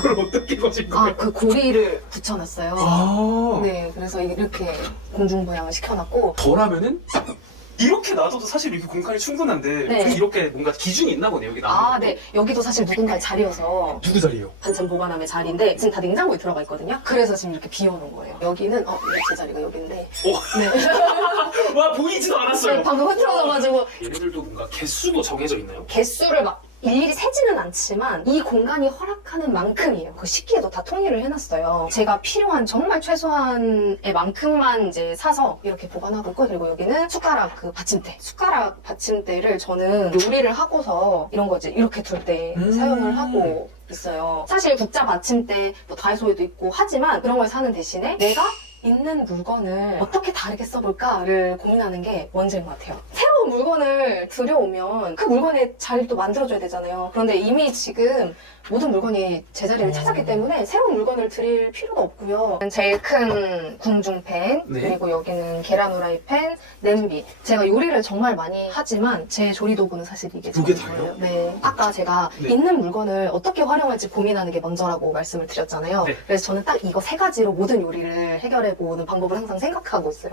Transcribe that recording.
그걸 어떻게 거신 아, 거예요? 그 고리를 붙여놨어요. 아, 네, 그래서 이렇게 공중부양을 시켜놨고 덜하면은 이렇게 놔둬도 사실 이렇게 공간이 충분한데 네. 그 이렇게 뭔가 기준이 있나 보네요 여기 아, 나는 네. 여기도 사실 누군가의 자리여서 누구 자리예요? 반찬 보관함의 자리인데 지금 다 냉장고에 들어가 있거든요. 그래서 지금 이렇게 비워놓은 거예요. 여기는 어, 네, 제 자리가 여기인데. 오. 네. 와 보이지도 않았어요 방금 흐트러져가지고 얘네들도 뭔가 개수도 정해져 있나요? 개수를 막 일일이 세지는 않지만 이 공간이 허락하는 만큼이에요. 그 식기에도 다 통일을 해놨어요. 제가 필요한 정말 최소한의 만큼만 이제 사서 이렇게 보관하고 있고 그리고 여기는 숟가락 그 받침대. 숟가락 받침대를 저는 요리를 하고서 이런 거지 이렇게 둘 때 음. 사용을 하고 있어요. 사실 국자 받침대 뭐 다이소에도 있고 하지만 그런 걸 사는 대신에 내가 있는 물건을 어떻게 다르게 써볼까를 고민하는 게 먼저인 것 같아요. 새로운 물건을 들여오면 그 물건의 자리를 또 만들어줘야 되잖아요. 그런데 이미 지금 모든 물건이 제자리를 찾았기 때문에 새로운 물건을 드릴 필요가 없고요. 제일 큰 궁중팬, 네. 그리고 여기는 계란 후라이 팬, 냄비. 제가 요리를 정말 많이 하지만 제 조리 도구는 사실 이게 전부예요. 다예요? 네. 아까 제가 네. 있는 물건을 어떻게 활용할지 고민하는 게 먼저라고 말씀을 드렸잖아요. 네. 그래서 저는 딱 이거 세 가지로 모든 요리를 해결해 보는 방법을 항상 생각하고 있어요.